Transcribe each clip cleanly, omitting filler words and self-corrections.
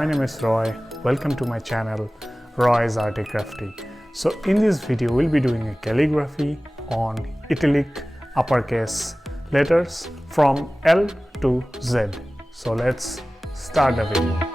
my name is Roy. Welcome to my channel RoysArtyCrafty. So in this video we'll be doing a calligraphy on Italic uppercase letters from L to Z. So let's start the video.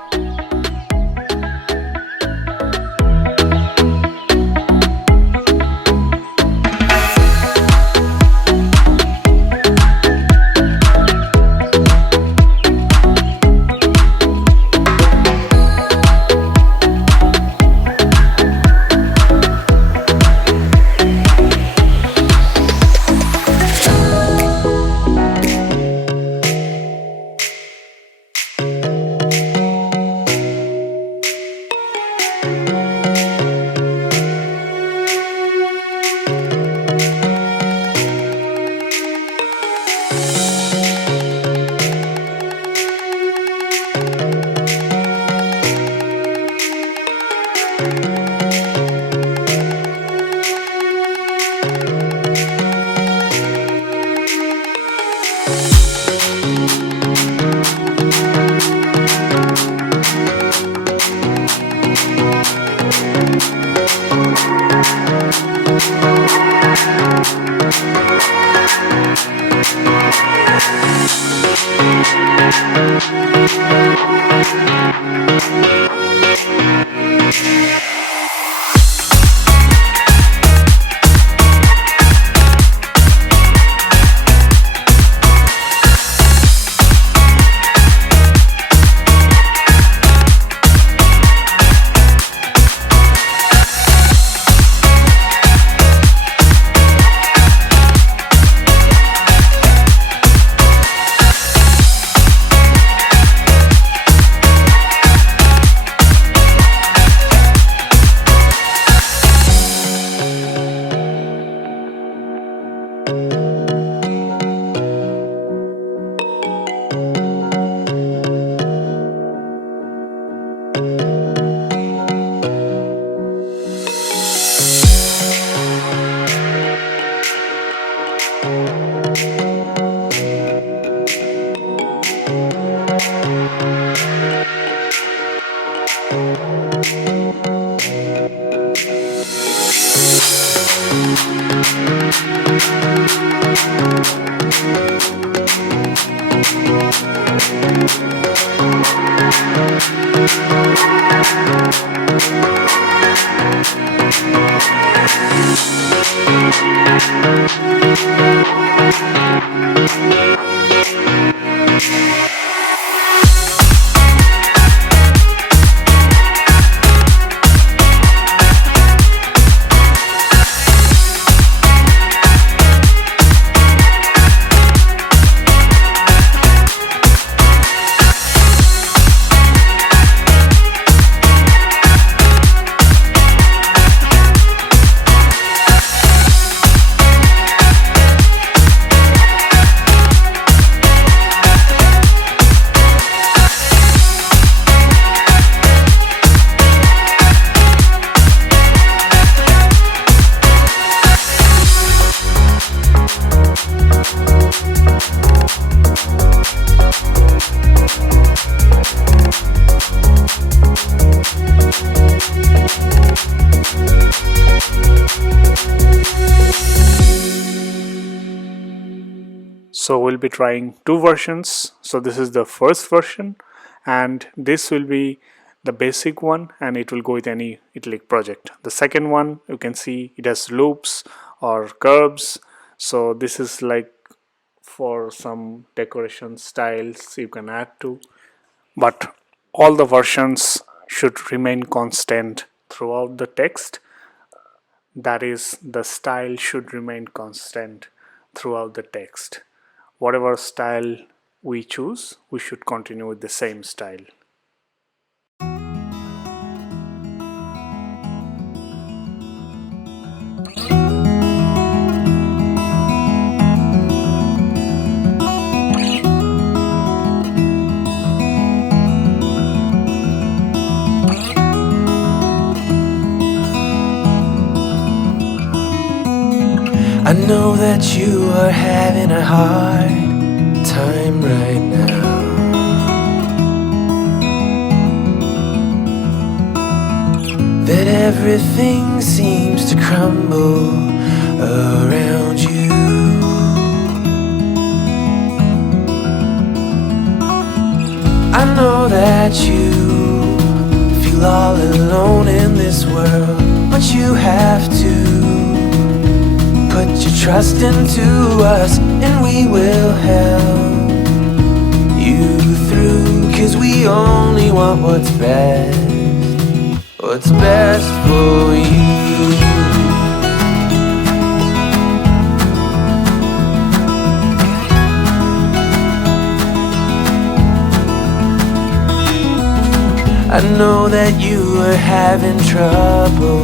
So we'll be trying two versions. So this is the first version and this will be the basic one and it will go with any Italic project. The second one, you can see it has loops or curves. So this is like for some decoration styles you can add to. But all the versions should remain constant throughout the text. That is, the style should remain constant throughout the text. Whatever style we choose, we should continue with the same style. I know that you are having a hard time right now. that everything seems to crumble around you. I know that you feel all alone in this world, but you have to put your trust into us, and we will help you through, 'cause we only want what's best for you. I know that you are having trouble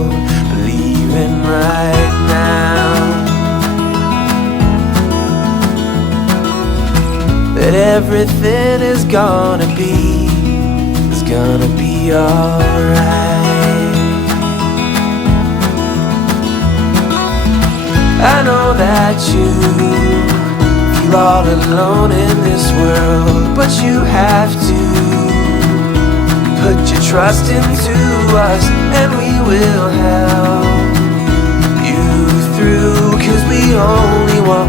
believing right now that everything is gonna be alright. I know that you feel all alone in this world, but you have to put your trust into us, and we will help you through, 'cause we only want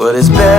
what is best